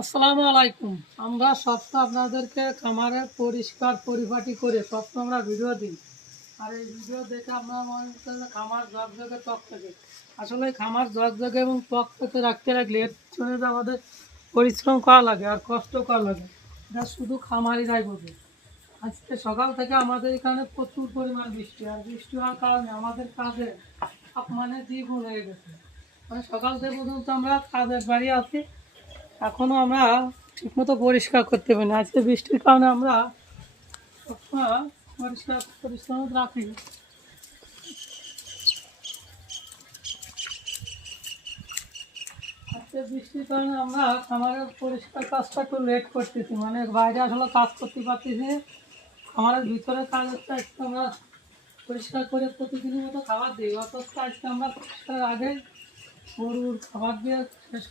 আসসালামু আলাইকুম। আমরা সবসময় আপনাদেরকে খামারে পরিষ্কার পরিপাটি করে সবসময় আমরা ভিডিও দিই। আর এই ভিডিও দেখে আমরা মনে করছেন যে খামার ঝকঝকে টকটকে। আসলে খামার ঝকঝকে এবং টকটকে রাখতে রাখলে এর জন্য যে আমাদের পরিশ্রম করা লাগে আর কষ্ট করা লাগে, এটা শুধু খামারিরাই বোঝে। আজকে সকাল থেকে আমাদের এখানে প্রচুর পরিমাণ বৃষ্টি, আর বৃষ্টি হওয়ার কারণে আমাদের কাজে মানে দ্বিগুণ হয়ে গেছে। মানে সকাল থেকে পর্যন্ত আমরা কাজের বাড়ি আছি, এখনও আমরা ঠিকমতো পরিষ্কার করতে পারি না। আজকে বৃষ্টির কারণে আমরা সবসময় পরিষ্কার পরিচ্ছন্ন রাখি। আজকে বৃষ্টির কারণে আমরা আমাদের পরিষ্কার কাজটা একটু লেট করতেছি, মানে বাইরে আসলে কাজ করতে পারতেছি। আমাদের ভিতরে কাজ হচ্ছে আজকে আমরা পরিষ্কার করে প্রতিদিনের মতো খাবার দিই, অথচ আজকে আমরা পরিষ্কার আগে গরুর খাবার দিয়ে শেষ